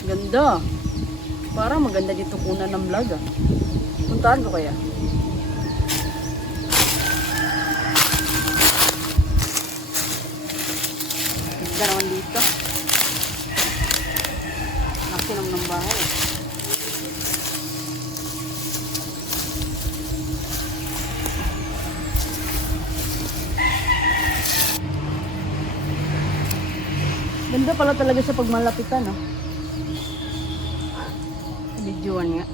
Ganda. Parang maganda dito kunan ng vlog ah. Puntahan ko kaya. Ganda naman dito. Nakinom ng bahay. Ganda pala talaga sa pagmalapitan, no? Videoan nga.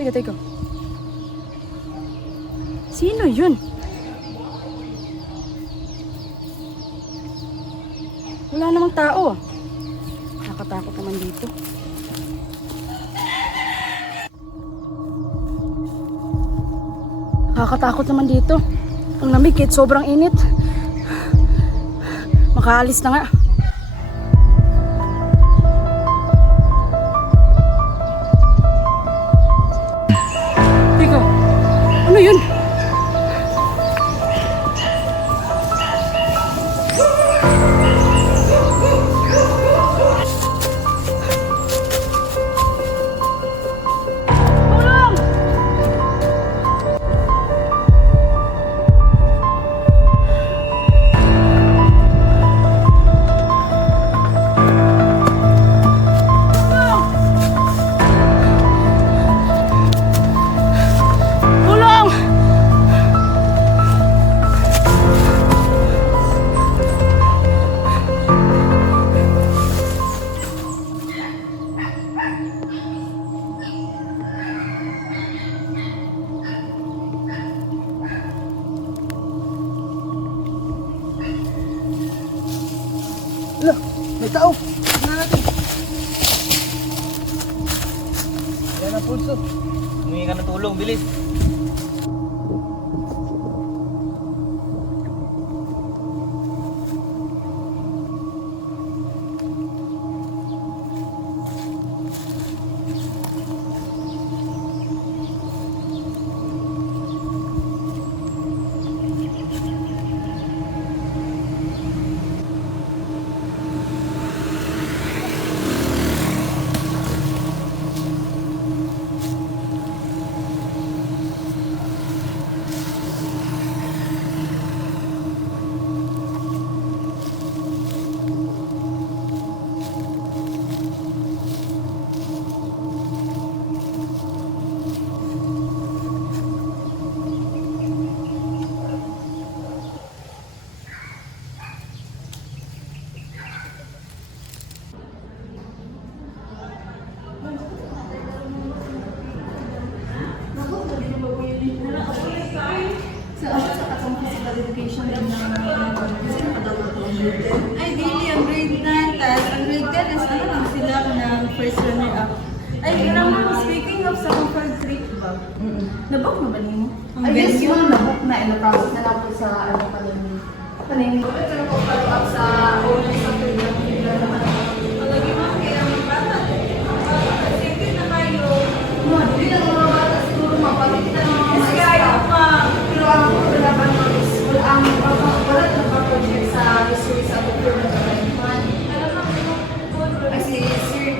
Teka. Sino yun? Wala namang tao. Nakatakot naman dito. Nakakatakot naman dito. Ang lamig kahit sobrang init. Makaalis na nga. Teka, ano yun? Ala, may tao. Tignan natin. Yan ang pulso. Humingi ka ng tulong, bilis. Ay, dili, ang grade 9, tas ang grade 10 is ano lang sila ng first runner up. Ay, naman, speaking of sa comfort trip ba? Nabook mo ba niyo mo? Ay, yes, yung nabook na, process na lang po sa ano kanini. Kanini ko, ito na po follow up sa owner sa program. Palagi mo, kaya may bata. Sige na kayo. Hindi na mga bata siguro mapalit na ng mga Yes, kaya pa. pero ang kailangan mo is wala na project sa history sa Dr. Management. Ay, si Sir.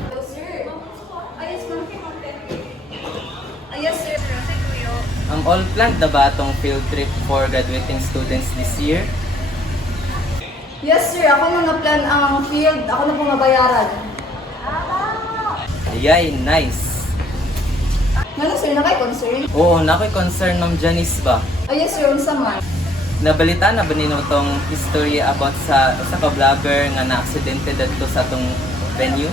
Hello, Sir. Ay, yes, ma'am. Ay, yes, Sir. Ang all planned na ba itong field trip for graduating students this year? Yes, Sir. Ako na na-plan ang field. Ako na po mabayaran. Ayay, nice. Ano, Sir? Nakay-concern? Oo, nako'y concern Ma'am Janice ba? Ay, yes, Sir. Unsa man? Nabalita na ba nino tong history about sa ka-vlogger nga na-aksidente dito sa tong venue?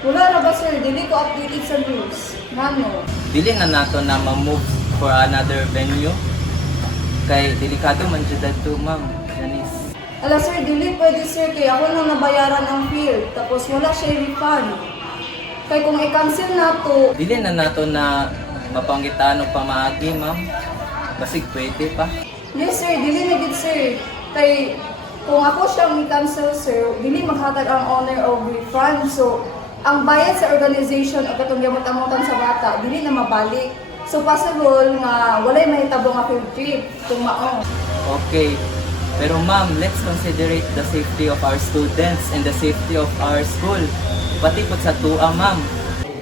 Wala na ba, Sir? Dili ko updated sa news. Nano? Dili na nato na ma-move for another venue. Kay delikado man jud dito, Ma'am Janice. Ala, Sir, dili pwede, Sir. Kaya ako nang nabayaran ang field. Tapos wala siya refund. Kaya kung i-cancel na to, Dili na nato na mapanggitaan og pamaagi, Ma'am. Basig pwede pa. yes, Sir. Dili na gid, Sir. Kay kung ako siyang i-cancel, Sir, dili maghatag ang owner of refund. So, ang bayad sa organization o katong gamot-amutan sa bata, dili na mabalik. So, possible nga walay mahitabo nga field trip kung mao. Okay. Pero ma'am, let's considerate the safety of our students and the safety of our school. Pati po sa tua, ma'am.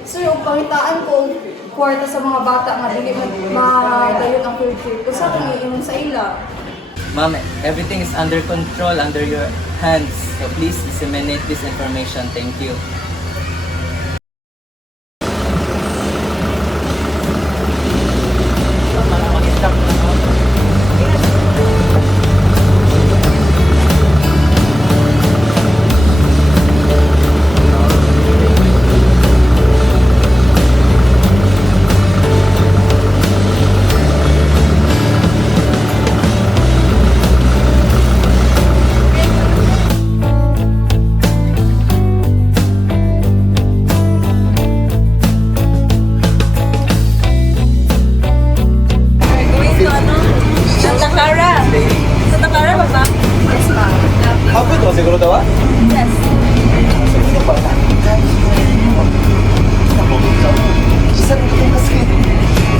Sir, yung pangitaan ko, kwarta sa mga bata nga, dili madayon ang field trip. Kung sa akin, iinom sa ila. Ma'am, everything is under control, under your hands. So please disseminate this information. Thank you. Going to ano? Santa Clara. Santa Clara ba ba? Yes, ma'am. Ako ito, siguro daw ah? Yes.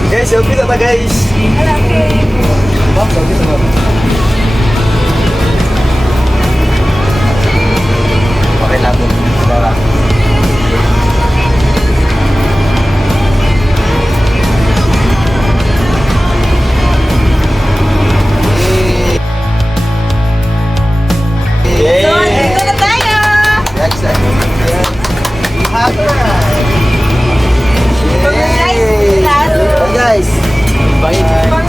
Guys, selfie na ta guys! Okay. Ma'am, selfie na ma'am. Okay lang po. Tara. Yay! So, dito na tayo! Next time. Happy ride! Pag-relax, Yay! class. Bye guys! Bye!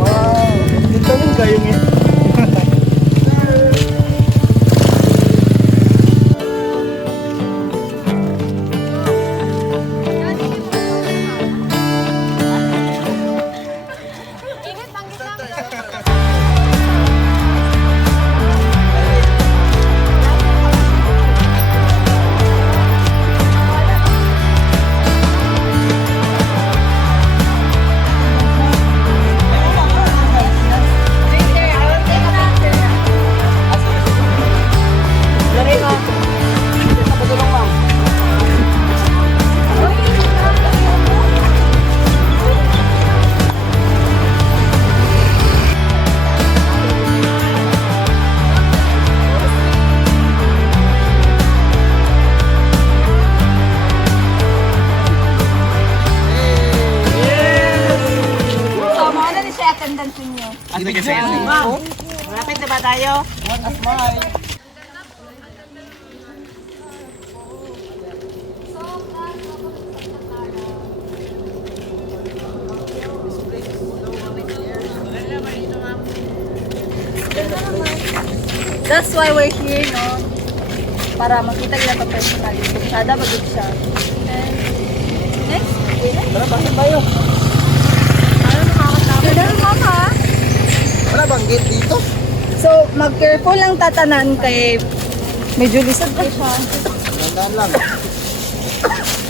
Wow! Dito rin kayo niya. So, mga na siya attendance ninyo. Malapit na ba tayo? That's why we're here, no? Para makita nila pa personally. Sada bagay siya. And next, Tara, bakit tayo? Ganun, mama. Wala bang gate dito? So, mag-careful lang tatanan kay medyo lisod pa siya. Tandaan lang.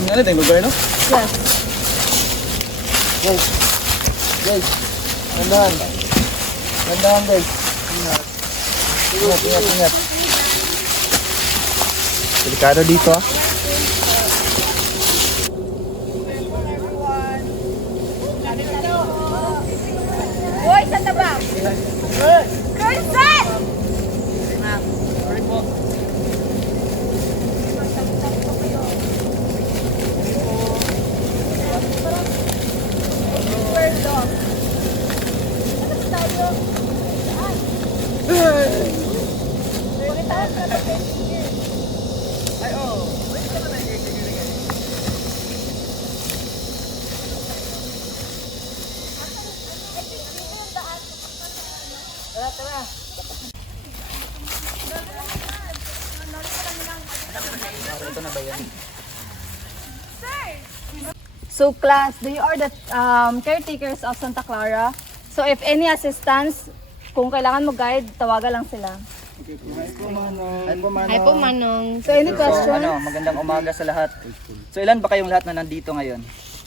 Ano tayo lugar, no? Yes. Guys. Guys. Tandaan. Tandaan, guys. Ingat. Ingat, ingat, ingat. Delikado dito, ah. Hoy, saan na ba? Kursan! Ito na ba yan? So class, you are the caretakers of Santa Clara. So if any assistance, kung kailangan mo guide, tawagan lang sila. Hi po, Manong. So any So, question? magandang umaga sa lahat. So, ilan ba kayong lahat na nandito ngayon?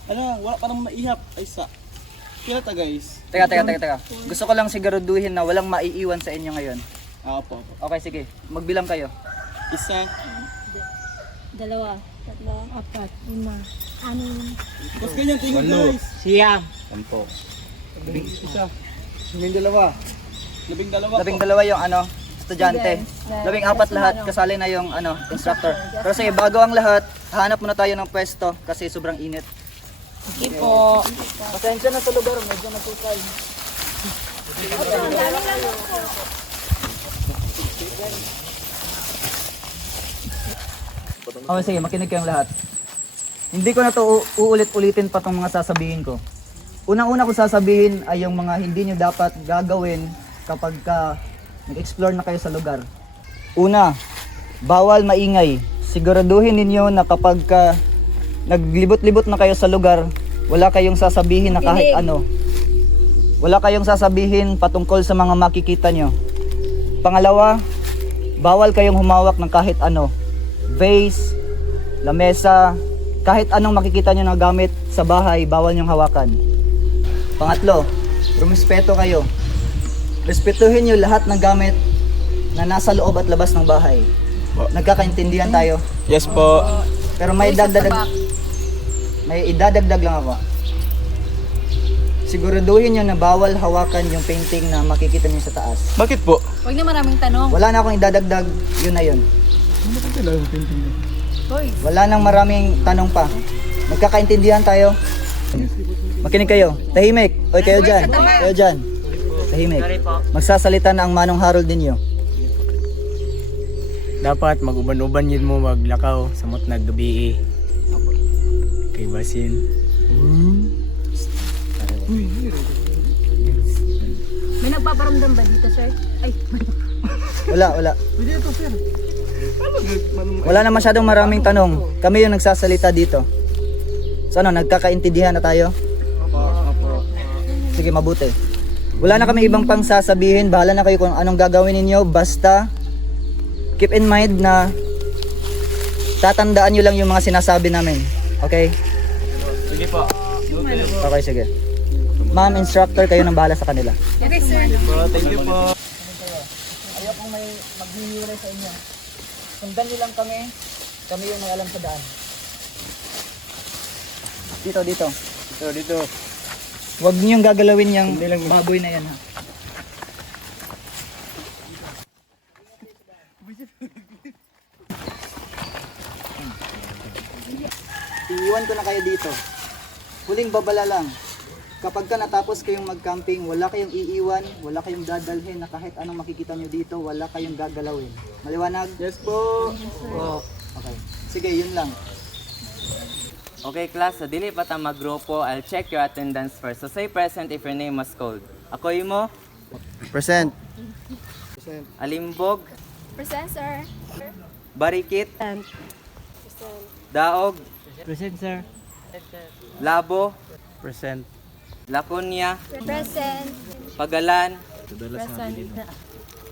Wala parang maihap. Ay sa. Kila ta guys. Teka. Gusto ko lang siguraduhin na walang maiiwan sa inyo ngayon. Opo. Okay, sige. Magbilang kayo. Isa. Dalawa, tatlo, apat, lima, anim. Mas ganyan tingin guys. Isa. Labing dalawa. Labing dalawa Yung estudyante. Students. 14 lahat, kasali na yung instructor. Pero sige, bago ang lahat, hanap muna tayo ng pwesto kasi sobrang init. Sige po. Pasensya na sa lugar, medyo natukay. Okay, sige, makinig kayong lahat. Hindi ko na to uulit-ulitin pa tong mga sasabihin ko. Unang-una ko sasabihin ay yung mga hindi nyo dapat gagawin kapag nag-explore na kayo sa lugar. Una, bawal maingay. Siguraduhin ninyo na kapag naglibot-libot na kayo sa lugar, wala kayong sasabihin na kahit ano. Wala kayong sasabihin patungkol sa mga makikita nyo. Pangalawa, bawal kayong humawak ng kahit ano. Vase, lamesa, kahit anong makikita nyo na gamit sa bahay, bawal nyong hawakan. Pangatlo, rumispeto kayo. Respetuhin nyo lahat ng gamit na nasa loob at labas ng bahay. Nagkakaintindihan tayo. Yes po. Pero may idadagdag lang ako. Siguraduhin nyo na bawal hawakan yung painting na makikita nyo sa taas. Bakit po? Huwag na maraming tanong. Wala na akong idadagdag, yun na yun. Hoy, Wala nang maraming tanong pa. Nagkakaintindihan tayo. Makinig kayo. Tahimik. Oy, kayo dyan. Kayo dyan. Tahimik. Magsasalita na ang Manong Harold ninyo. Dapat mag-uban-uban yun mo maglakaw sa motnag gabi kay basin. May nagpaparamdam ba dito, sir? Ay, Wala. Wala na masyadong maraming tanong. Kami yung nagsasalita dito. So ano, nagkakaintindihan na tayo? Sige, mabuti. Wala na kami ibang pang sasabihin. Bahala na kayo kung anong gagawin ninyo. Basta, keep in mind na tatandaan nyo lang yung mga sinasabi namin. Okay? Sige po. Okay, sige. Ma'am, instructor, kayo nang bahala sa kanila. okay sir. Thank you po. Ayokong may maghihiwalay sa inyo. Sundan nyo lang kami. Kami yung may alam sa daan. Dito. Huwag niyong gagalawin yung baboy na yan, ha. Iiwan ko na kayo dito. Huling babala lang. Kapag natapos kayong mag-camping, wala kayong iiwan, wala kayong dadalhin na kahit anong makikita nyo dito, wala kayong gagalawin. Maliwanag? Yes po. Okay. Sige, yun lang. Okay class, so dili pa ta magrupo, I'll check your attendance first. So say present if your name was called. Ako mo, Present. Alimbog, Present, sir. Barikit, Daog, Present sir. Labo, Present. Laconia, Present. Pagalan,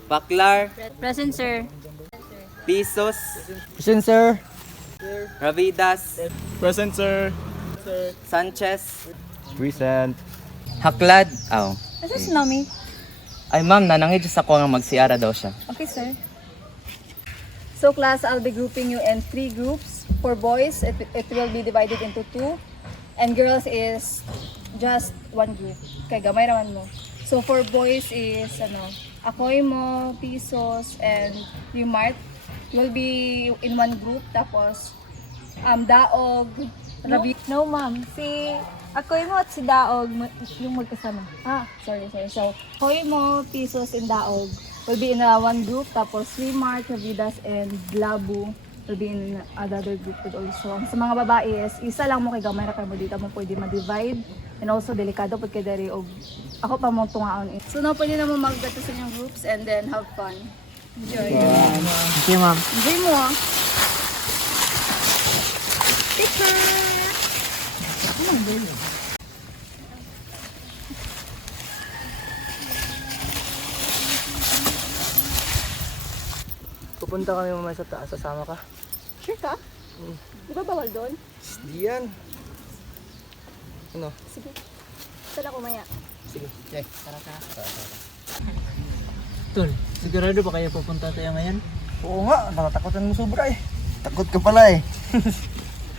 Baklar, present, sir. Pisos, Present, sir. Ravidas, Present sir. Sanchez, Present. Haklad. This is Nami. Ay ma'am, nanangid sa ko nga magsiara daw siya. Okay, sir. So class, I'll be grouping you in 3 groups. For boys, it will be divided into 2. And girls is just 1 group. Kaya gamay naman mo. So for boys is, Akoy mo, Pisos, and Rimart will be in 1 group. Tapos, Daog, Rabi. No, ma'am. Si Akoy mo at si Daog, yung magkasama. Sorry. So, Hoy mo, Pisos, and Daog will be in 1 group. Tapos, Rimart, Ravidas, and Labu will be in another group also. Sa mga babae is, isa lang mo kay gamay na kayo mo dito mo pwede ma-divide. And also, delikado po kay Dari og ako pa mong tungaon. So, na pwede na mo mag-gato sa inyong groups and then have fun. Enjoy. Thank you ma'am. Enjoy mo, Pupunta kami mamaya sa taas, sasama ka. Sure ka? Di ba bawal doon? Di yan. Ano? Sige. Saan ako maya? Sige. Okay. Tara. Tol, sigurado ba kayo pupunta tayo ngayon? Oo nga, nakatakutan mo sobra eh. Takot ka pala eh.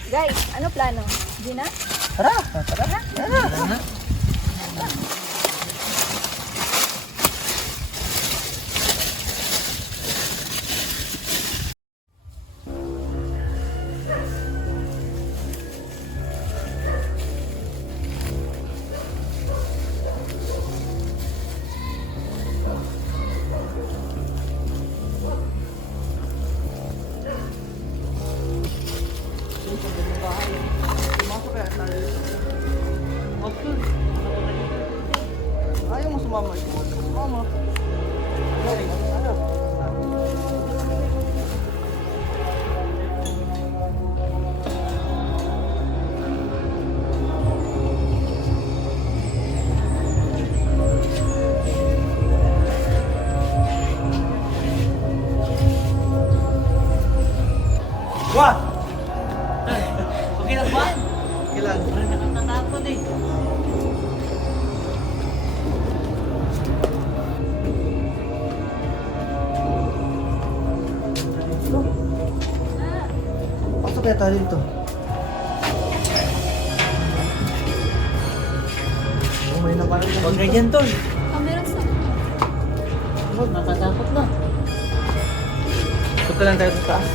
Guys, ano plano? Gina? Tara. Tara. Ayaw mo sumama. Sumama. Wah! Okay lang ba? Okay lang. Parang nakakatakot eh. Pasok kaya tayo dito. Oh, may napalan na. Huwag ganyan, Tol. Meron sa... Huwag, nakatakot na. Punta lang tayo sa taas.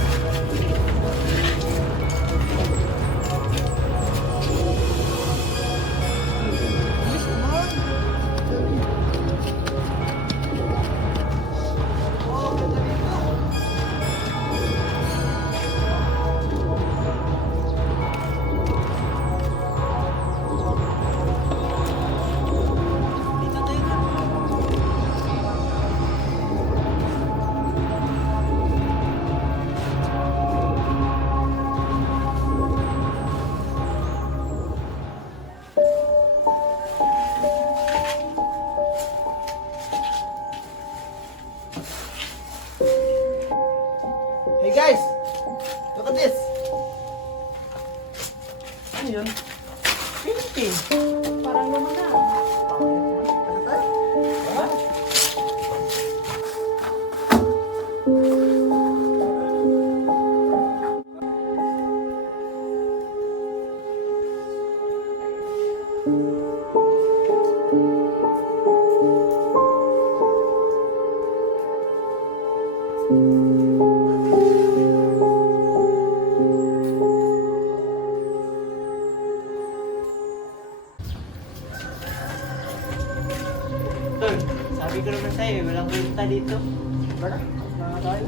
Hey guys! Look at this! Ano yun? Painting! Parang naman na. Ano tayo? Tara. Tol, sabi ko naman sa'yo, walang kwenta dito. Tara. Tara tayo.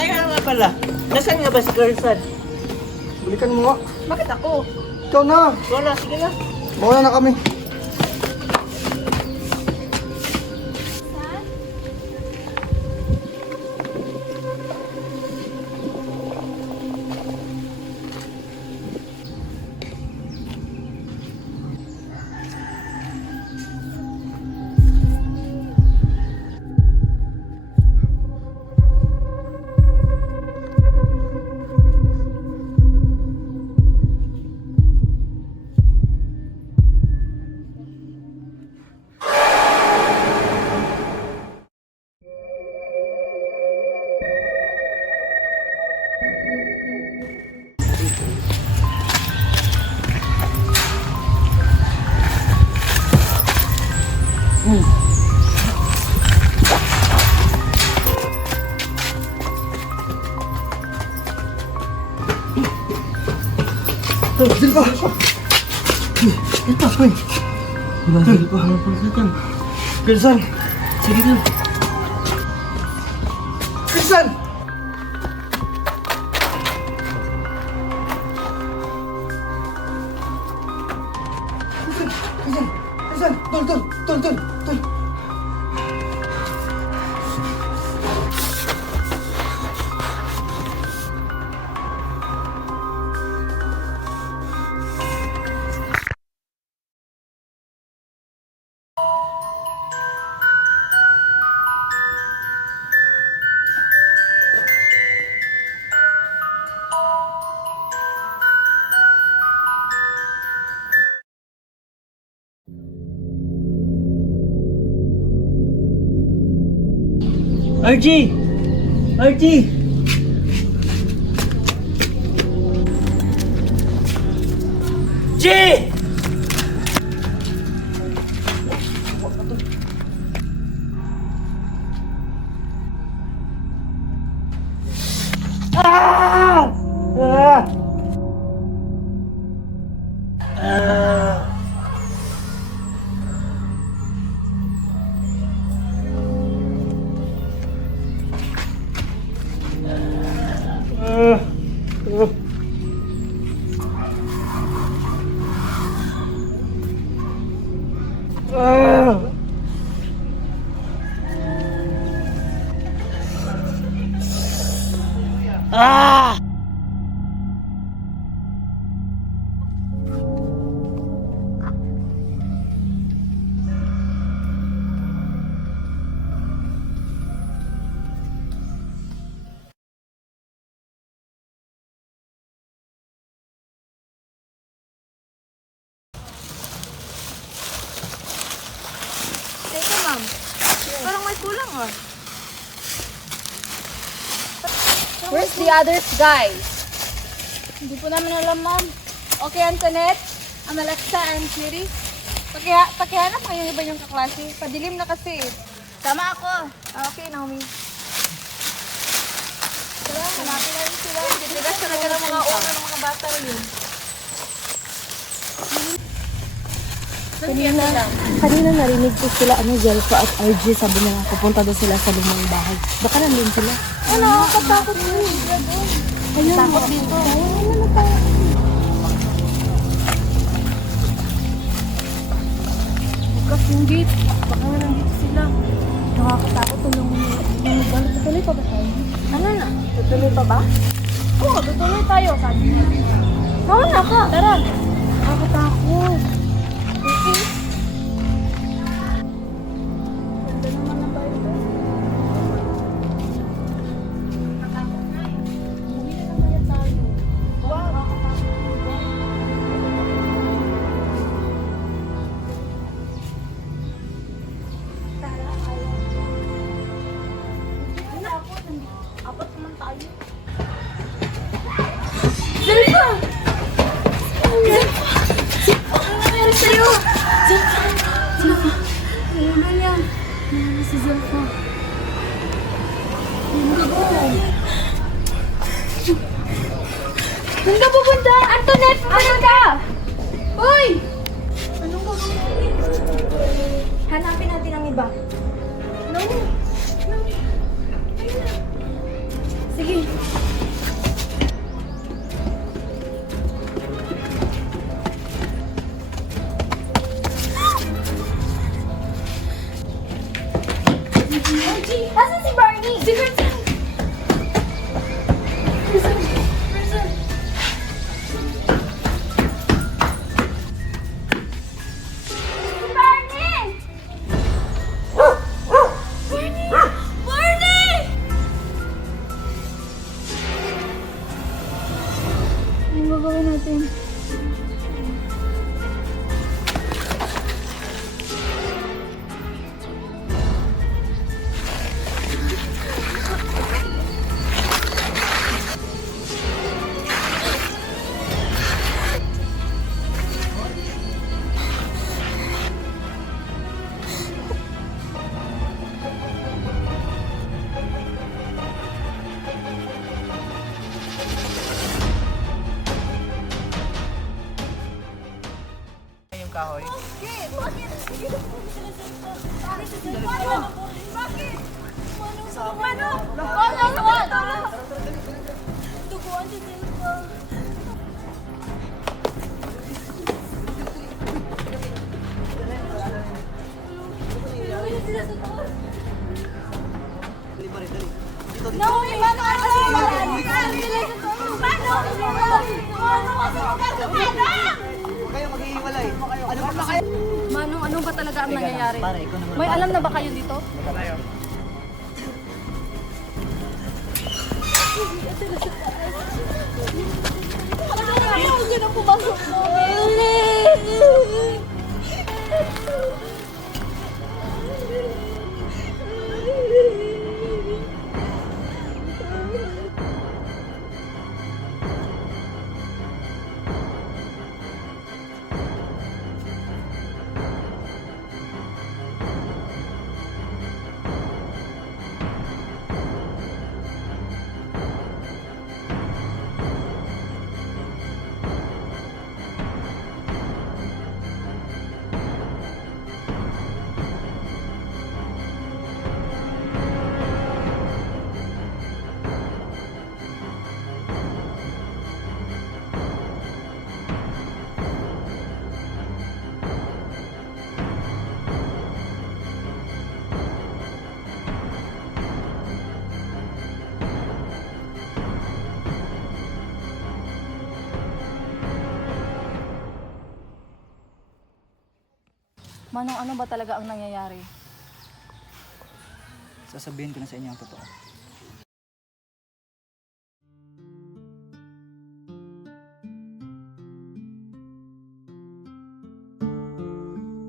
Teka nga pala, nasaan nga ba si Carlson? Balikan mo nga. Bakit ako? Ikaw na. Wala, sige na. Mawala na kami. Saan? Silva! Ito, hoy! Wala, Silva. Ano pa natin? Pilsan! Sige na. Pilsan! Pilsan! Tol! Archie! Archie! G! Ah! Ah! Ah! Teka, ma'am. Parang may kulang ah. Where's the others, guys? Hindi po namin alam, ma'am. Okay, Antoinette. I'm Alexa and Siri. Pakihanap ngayon iba yung kaklase. Padilim na kasi. Tama ako. Okay, Naomi. Hanapin na rin sila. Tigas talaga ng mga ulo ng mga bata yun. Kanina narinig ko sila, Jelko at RG, sabi nila pupunta daw sila sa lumang bahay. Baka nandun sila. Ano? Katakot mo yun. Ayun, Takot dito. bukas yung gate. Baka nga nandito sila. Nakakatakot, tulungan mo. Tutuloy pa ba tayo? Ano na? Tutuloy pa ba? Oo, tutuloy tayo, sabi niya. Mauna ka. Tara! Nakakatakot. Okay. Saan ka pupunta? Antoinette, pupunta ka! Hoy! Anong gagawin? Hanapin natin ang iba. No. Sige. Asan si Barney? Secret saan? Anong gagawin natin? kahoy. Manong, ano ba talaga ang nangyayari? Pare, ikaw na muna. May alam na ba kayo dito? Manong, ano ba talaga ang nangyayari? Sasabihin ko na sa inyo ang totoo.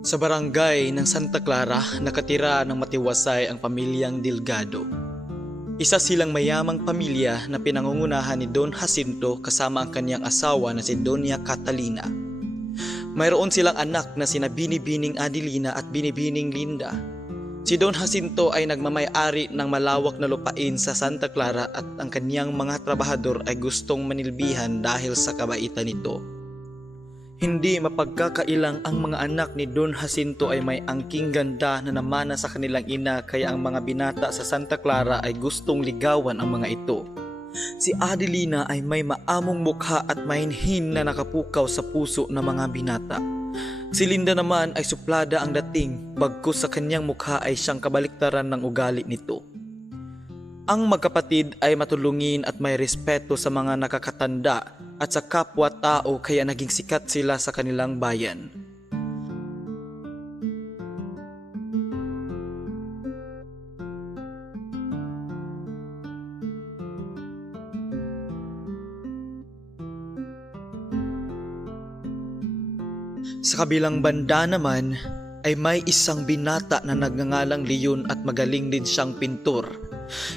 Sa barangay ng Santa Clara, nakatira ng matiwasay ang pamilyang Delgado. Isa silang mayamang pamilya na pinangungunahan ni Don Jacinto kasama ang kanyang asawa na si Doña Catalina. Mayroon silang anak na sina Binibining Adelina at Binibining Linda. Si Don Jacinto ay nagmamay-ari ng malawak na lupain sa Santa Clara at ang kanyang mga trabahador ay gustong manilbihan dahil sa kabaitan nito. Hindi mapagkakailang ang mga anak ni Don Jacinto ay may angking ganda na namana sa kanilang ina kaya ang mga binata sa Santa Clara ay gustong ligawan ang mga ito. Si Adelina ay may maamong mukha at mahinhin na nakapukaw sa puso ng mga binata. Si Linda naman ay suplada ang dating, bagkus sa kanyang mukha ay siyang kabaliktaran ng ugali nito. Ang magkapatid ay matulungin at may respeto sa mga nakakatanda at sa kapwa-tao kaya naging sikat sila sa kanilang bayan. Sa kabilang banda naman ay may isang binata na nagngangalang Leon at magaling din siyang pintor.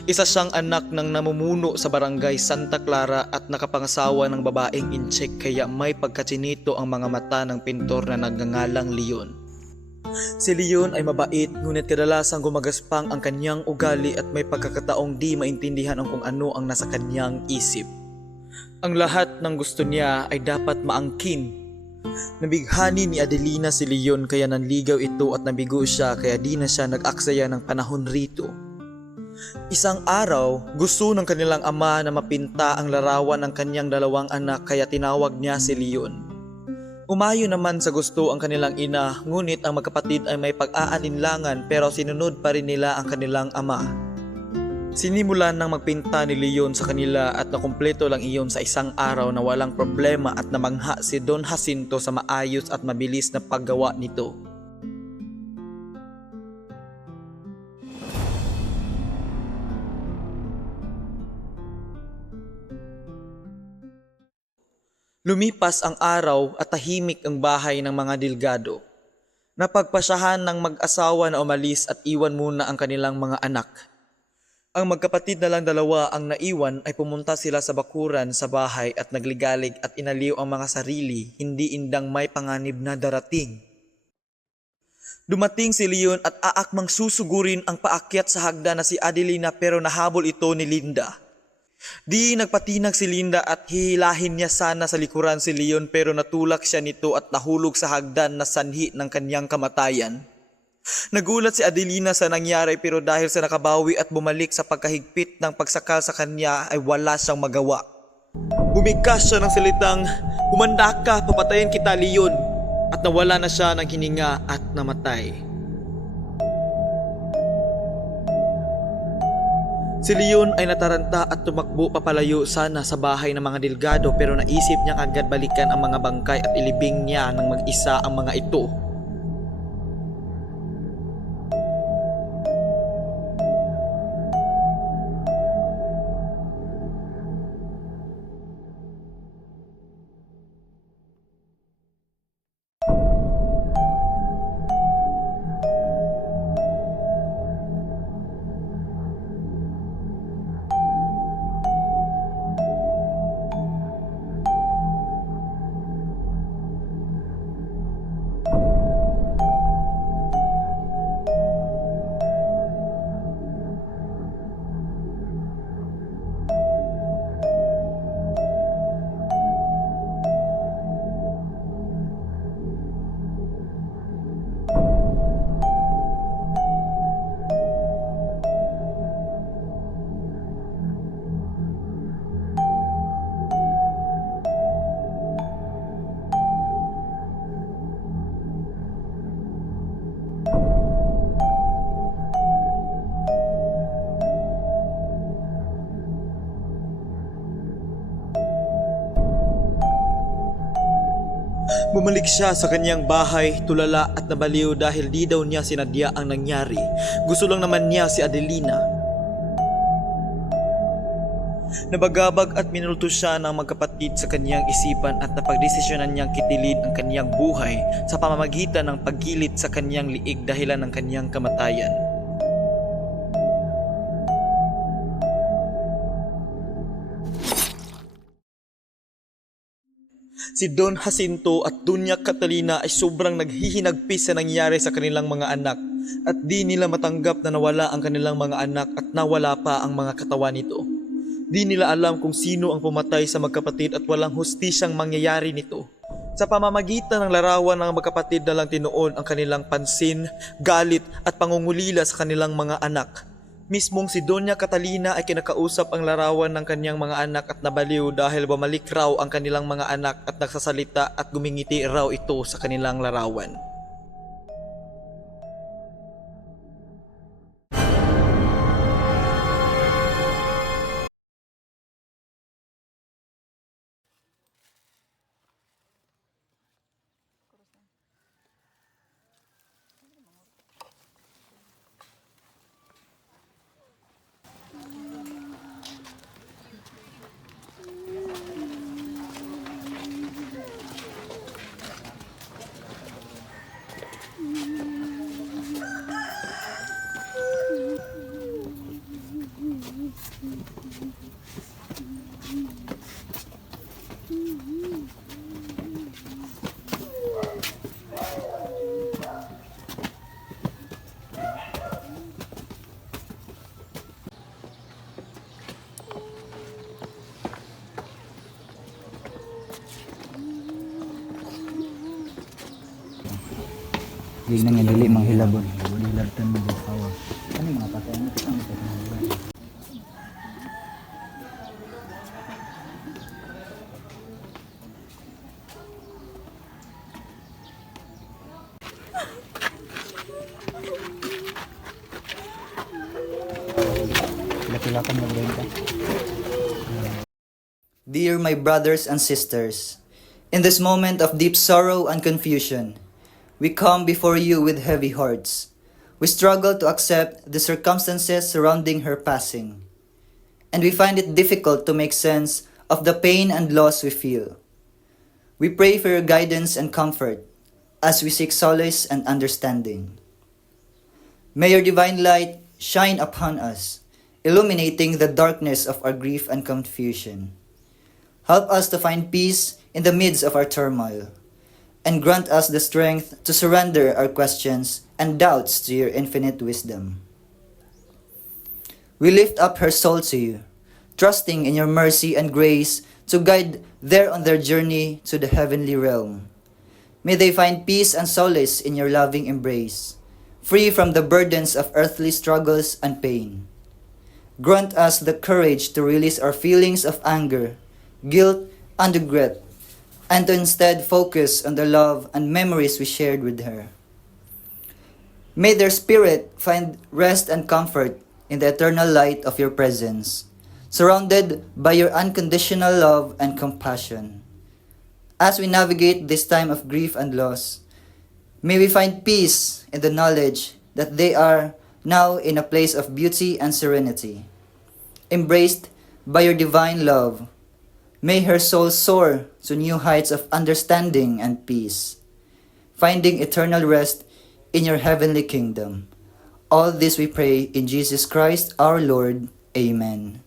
Isa siyang anak ng namumuno sa barangay Santa Clara at nakapangasawa ng babaeng incheck kaya may pagkatsinito ang mga mata ng pintor na nagngangalang Leon. Si Leon ay mabait ngunit kadalasang gumagaspang ang kanyang ugali at may pagkakataong di maintindihan ang kung ano ang nasa kanyang isip. Ang lahat ng gusto niya ay dapat maangkin. Nabighani ni Adelina si Leon kaya nanligaw ito at nabigo siya kaya di na siya nag-aksaya ng panahon rito. Isang araw, gusto ng kanilang ama na mapinta ang larawan ng kanyang dalawang anak kaya tinawag niya si Leon. Umayo naman sa gusto ang kanilang ina, ngunit ang magkapatid ay may pag-aalinlangan pero sinunod pa rin nila ang kanilang ama. Sinimulan ng magpinta ni Leon sa kanila at nakumpleto lang iyon sa isang araw na walang problema at namangha si Don Jacinto sa maayos at mabilis na paggawa nito. Lumipas ang araw at tahimik ang bahay ng mga Delgado. Napagpasyahan ng mag-asawa na umalis at iwan muna ang kanilang mga anak. Ang magkapatid na lang dalawa ang naiwan ay pumunta sila sa bakuran sa bahay at nagligalig at inaliw ang mga sarili, hindi indang may panganib na darating. Dumating si Leon at aakmang susugurin ang paakyat sa hagdan na si Adelina pero nahabol ito ni Linda. Di nagpatinag si Linda at hihilahin niya sana sa likuran si Leon pero natulak siya nito at nahulog sa hagdan na sanhi ng kanyang kamatayan. Nagulat si Adelina sa nangyari pero dahil sa nakabawi at bumalik sa pagkahigpit ng pagsakal sa kanya ay wala siyang magawa. Bumigkas siya ng salitang, "Humanda ka, papatayin kita, Leon," at nawala na siya ng hininga at namatay. Si Leon ay nataranta at tumakbo papalayo sana sa bahay ng mga Delgado pero naisip niya agad balikan ang mga bangkay at ilibing niya ng mag-isa ang mga ito. Bumalik siya sa kanyang bahay, tulala at nabaliw dahil di daw niya sinadya ang nangyari. Gusto lang naman niya si Adelina. Nabagabag at minulto siya ng magkapatid sa kanyang isipan at napagdesisyonan niyang kitilid ang kanyang buhay sa pamamagitan ng paggilit sa kanyang liig dahilan ng kanyang kamatayan. Si Don Jacinto at Dunya Catalina ay sobrang naghihinagpis sa nangyari sa kanilang mga anak at di nila matanggap na nawala ang kanilang mga anak at nawala pa ang mga katawan nito. Di nila alam kung sino ang pumatay sa magkapatid at walang hustisyang mangyayari nito. Sa pamamagitan ng larawan ng magkapatid na lang tinuon ang kanilang pansin, galit at pangungulila sa kanilang mga anak. Mismong si Doña Catalina ay kinakausap ang larawan ng kanyang mga anak at nabaliw dahil bumalik raw ang kanilang mga anak at nagsasalita at gumingiti raw ito sa kanilang larawan. Hindi na nga dali manghilabon. Hilabtan mo yung kawa. Ano yung mga patay mo? Ano yung patay mo? Kilak-kilakan mo rin ka. Dear my brothers and sisters, in this moment of deep sorrow and confusion, we come before you with heavy hearts. We struggle to accept the circumstances surrounding her passing, and we find it difficult to make sense of the pain and loss we feel. We pray for your guidance and comfort as we seek solace and understanding. May your divine light shine upon us, illuminating the darkness of our grief and confusion. Help us to find peace in the midst of our turmoil, and grant us the strength to surrender our questions and doubts to your infinite wisdom. We lift up her soul to you, trusting in your mercy and grace to guide them on their journey to the heavenly realm. May they find peace and solace in your loving embrace, free from the burdens of earthly struggles and pain. Grant us the courage to release our feelings of anger, guilt, and regret, and to instead focus on the love and memories we shared with her. May their spirit find rest and comfort in the eternal light of your presence, surrounded by your unconditional love and compassion. As we navigate this time of grief and loss, may we find peace in the knowledge that they are now in a place of beauty and serenity. Embraced by your divine love, may her soul soar to new heights of understanding and peace, finding eternal rest in your heavenly kingdom. All this we pray in Jesus Christ our Lord. Amen.